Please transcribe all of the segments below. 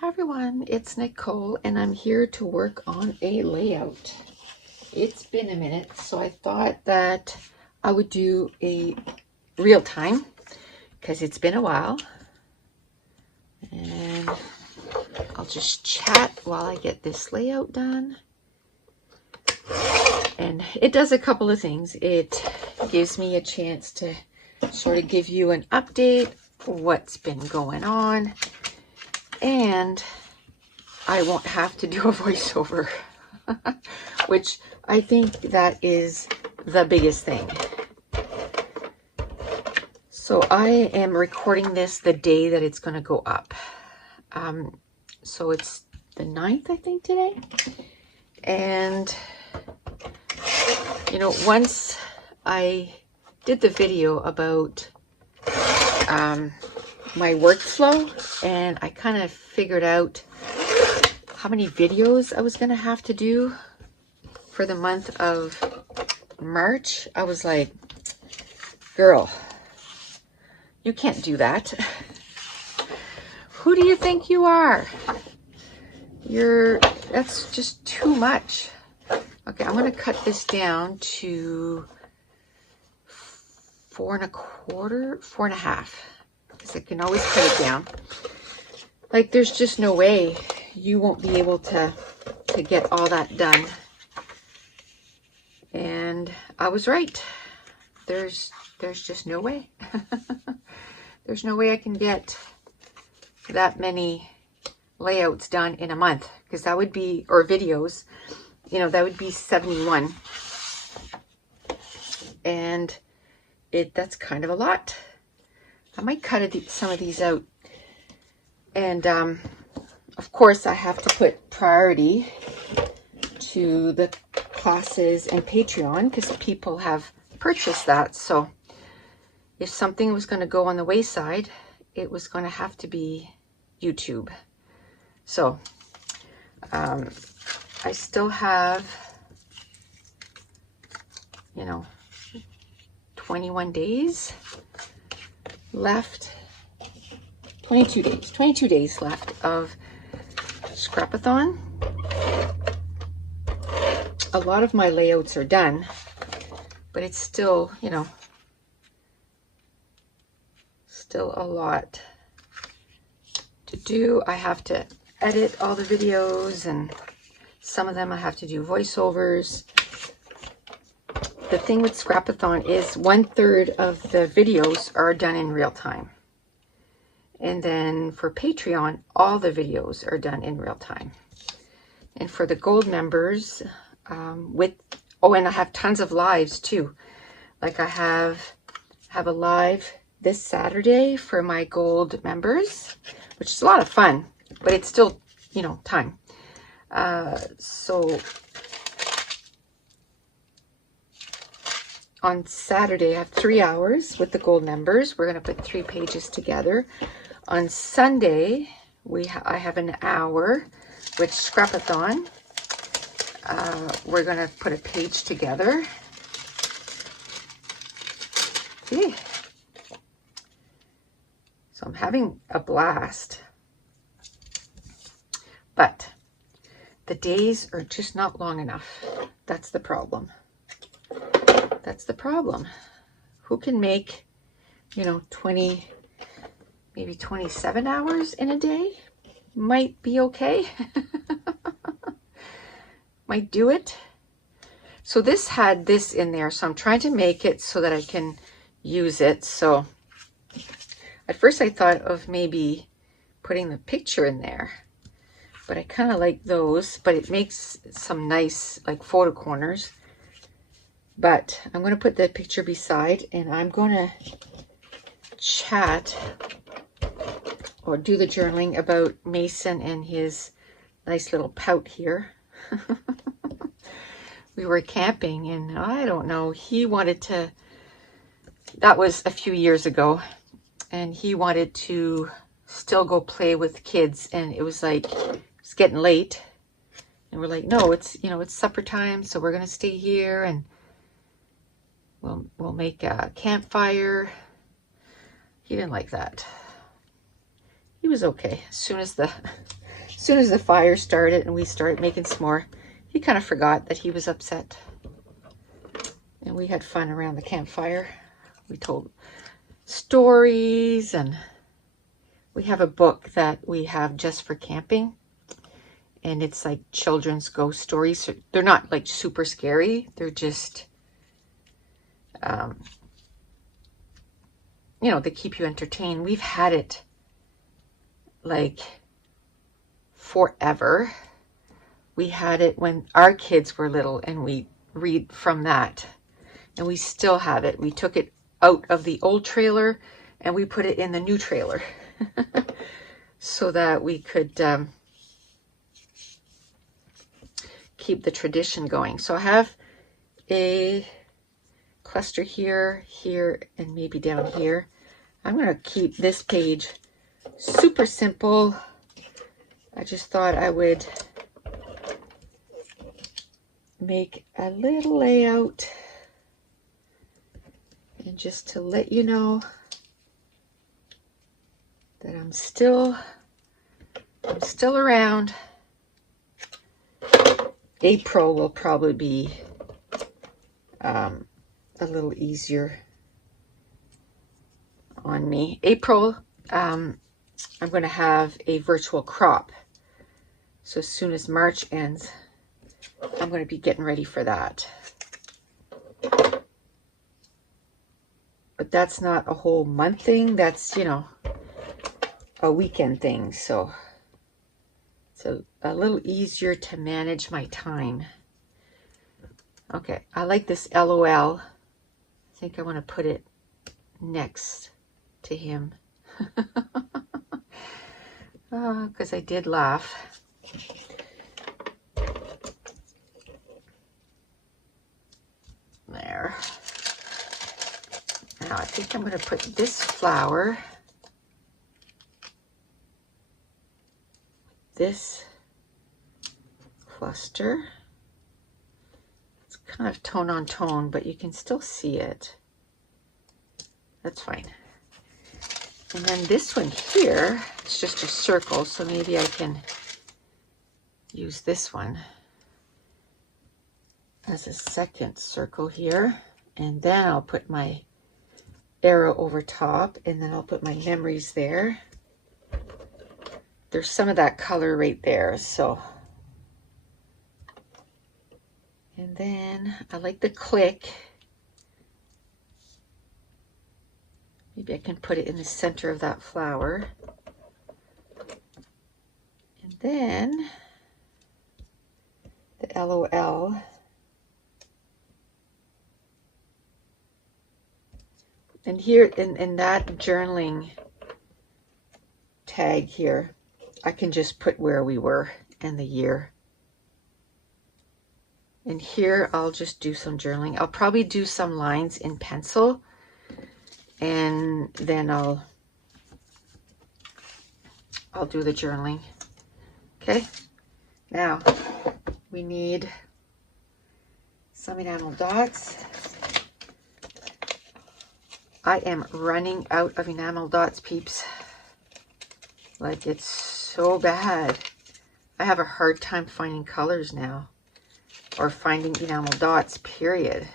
Hi everyone, it's Nicole and I'm here to work on a layout. It's been a minute, so I thought that I would do a real time because it's been a while. And I'll just chat while I get this layout done. And it does a couple of things. It gives me a chance to sort of give you an update, what's been going on, and I won't have to do a voiceover, which I think that is the biggest thing. So I am recording this the day that it's going to go up. So it's the 9th, I think, today. And, you know, once I did the video about my workflow, and I kind of figured out how many videos I was going to have to do for the month of March, I was like, girl, you can't do that. Who do you think you are? That's just too much. Okay, I'm going to cut this down to 4 1/4, 4 1/2, because I can always cut it down. Like, there's just no way you won't be able to get all that done. And I was right. There's just no way. There's no way I can get that many layouts done in a month, because that would be, or videos, you know, that would be 71. And that's kind of a lot. I might cut some of these out. And of course I have to put priority to the classes and Patreon, because people have purchased that. So if something was going to go on the wayside, it was going to have to be YouTube. So I still have, you know, 21 days left, 22 days left of Scrapathon. A lot of my layouts are done, but it's still, you know, still a lot to do. I have to edit all the videos, and some of them I have to do voiceovers. The thing with Scrapathon is 1/3 of the videos are done in real time. And then for Patreon, all the videos are done in real time. And for the gold members, and I have tons of lives too. Like I have a live this Saturday for my gold members, which is a lot of fun, but it's still, you know, time. So on Saturday, I have 3 hours with the gold members. We're going to put 3 pages together. On Sunday, I have an hour with Scrapathon. We're going to put a page together. Okay. So I'm having a blast. But the days are just not long enough. That's the problem. That's the problem. Who can make, you know, 20, maybe 27 hours in a day? Might be okay. Might do it. So this had this in there, so I'm trying to make it so that I can use it. So at first I thought of maybe putting the picture in there, but I kind of like those, but it makes some nice like photo corners. But I'm going to put the picture beside, and I'm going to chat or do the journaling about Mason and his nice little pout here. We were camping, and I don't know, he wanted to, that was a few years ago, and he wanted to still go play with kids, and it was like, it's getting late, and we're like, no, it's, you know, it's supper time, so we're going to stay here, and we'll make a campfire. He didn't like that. He was okay. As soon as the soon as the fire started and we started making s'more, he kind of forgot that he was upset. And we had fun around the campfire. We told stories, and we have a book that we have just for camping. And it's like children's ghost stories. So they're not like super scary. They're just, you know, they keep you entertained. We've had it like forever. We had it when our kids were little, and we read from that. And we still have it. We took it out of the old trailer and we put it in the new trailer so that we could keep the tradition going. So I have a cluster here, here, and maybe down here. I'm going to keep this page super simple. I just thought I would make a little layout, and just to let you know that I'm still around. April will probably be a little easier on me. April, I'm going to have a virtual crop. So as soon as March ends, I'm going to be getting ready for that. But that's not a whole month thing. That's, you know, a weekend thing. So it's a little easier to manage my time. Okay, I like this LOL. I think I want to put it next to him. Because I did laugh. There. Now I think I'm going to put this flower, this cluster. It's kind of tone on tone, but you can still see it. That's fine. And then this one here, it's just a circle, so maybe I can use this one as a second circle here. And then I'll put my arrow over top, and then I'll put my memories there. There's some of that color right there, so. And then I like the click. Maybe I can put it in the center of that flower. And then the LOL. And here in that journaling tag here, I can just put where we were and the year. And here I'll just do some journaling. I'll probably do some lines in pencil, and then I'll do the journaling. Okay, now we need some enamel dots. I am running out of enamel dots, peeps. Like, it's so bad. I have a hard time finding colors now, or finding enamel dots, period.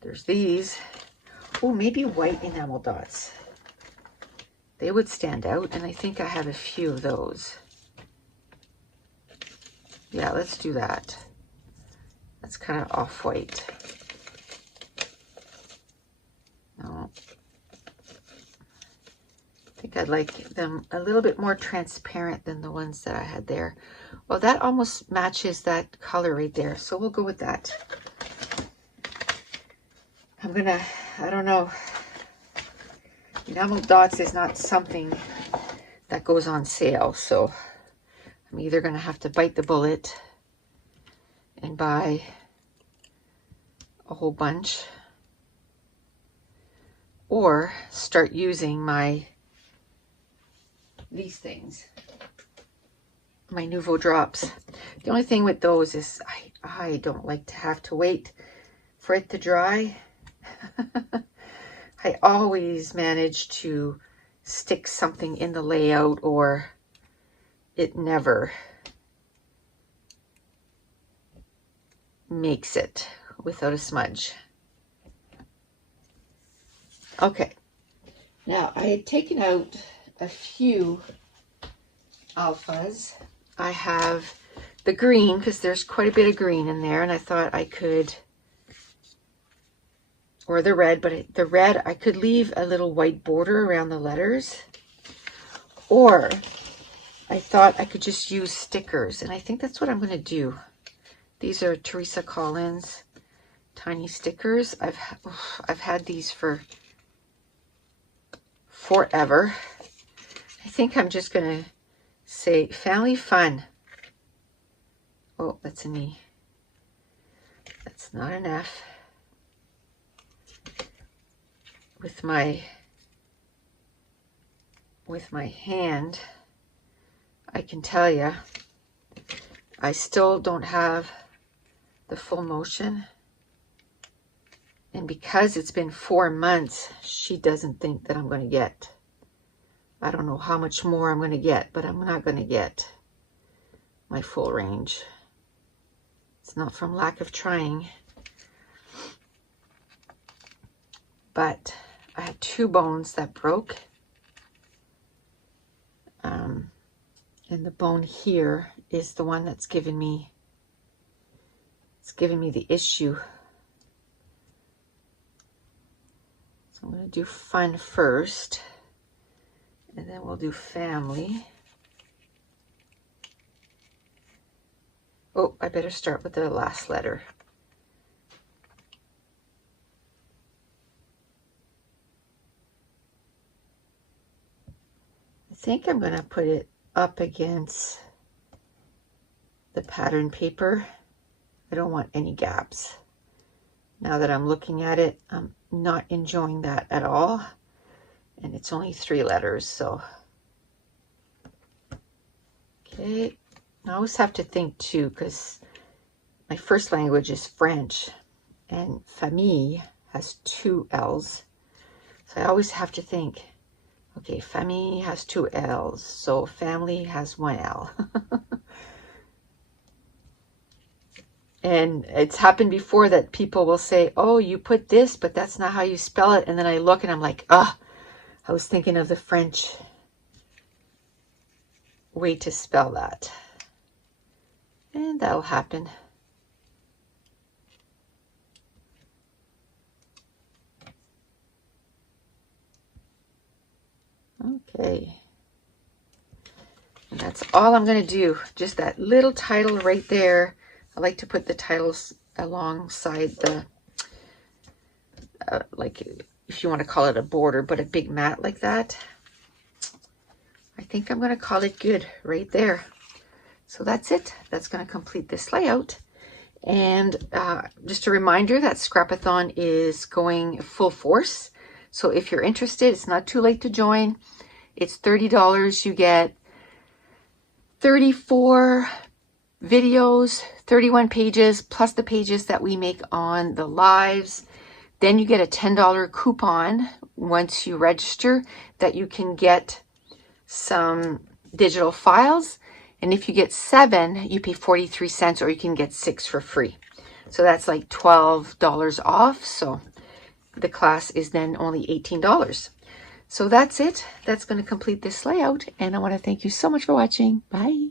There's these. Oh, maybe white enamel dots. They would stand out, and I think I have a few of those. Yeah, let's do that. That's kind of off-white. No. I think I'd like them a little bit more transparent than the ones that I had there. Well, that almost matches that color right there, so we'll go with that. I don't know. Enamel dots is not something that goes on sale, so I'm either going to have to bite the bullet and buy a whole bunch, or start using these things, my Nouveau drops. The only thing with those is I don't like to have to wait for it to dry. I always manage to stick something in the layout, or it never makes it without a smudge. Okay, now I had taken out a few alphas. I have the green because there's quite a bit of green in there, and I thought I could, or the red, but the red I could leave a little white border around the letters, or I thought I could just use stickers, and I think that's what I'm going to do. These are Teresa Collins tiny stickers. I've had these for forever. I think I'm just going to say family fun. Oh, that's an E. That's not an F. With my hand, I can tell you, I still don't have the full motion. And because it's been 4 months, she doesn't think that I'm going to get. I don't know how much more I'm going to get, but I'm not going to get my full range. It's not from lack of trying. But I had 2 bones that broke. And the bone here is the one that's giving me the issue. So I'm going to do fun first, and then we'll do family. Oh, I better start with the last letter. I think I'm going to put it up against the pattern paper. I don't want any gaps. Now that I'm looking at it, I'm not enjoying that at all. And it's only 3 letters, so. Okay, I always have to think too, because my first language is French, and famille has 2 L's. So I always have to think, okay, famille has 2 L's, so family has 1 L. And it's happened before that people will say, oh, you put this, but that's not how you spell it. And then I look and I'm like, I was thinking of the French way to spell that. And that'll happen. Okay. And that's all I'm going to do. Just that little title right there. I like to put the titles alongside the, like, if you want to call it a border, but a big mat like that. I think I'm going to call it good right there. So that's it. That's going to complete this layout. And just a reminder that Scrapathon is going full force. So if you're interested, it's not too late to join. It's $30. You get 34 videos, 31 pages, plus the pages that we make on the lives. Then you get a $10 coupon once you register that you can get some digital files. And if you get 7, you pay 43 cents, or you can get 6 for free. So that's like $12 off. So the class is then only $18. So that's it. That's going to complete this layout. And I want to thank you so much for watching. Bye.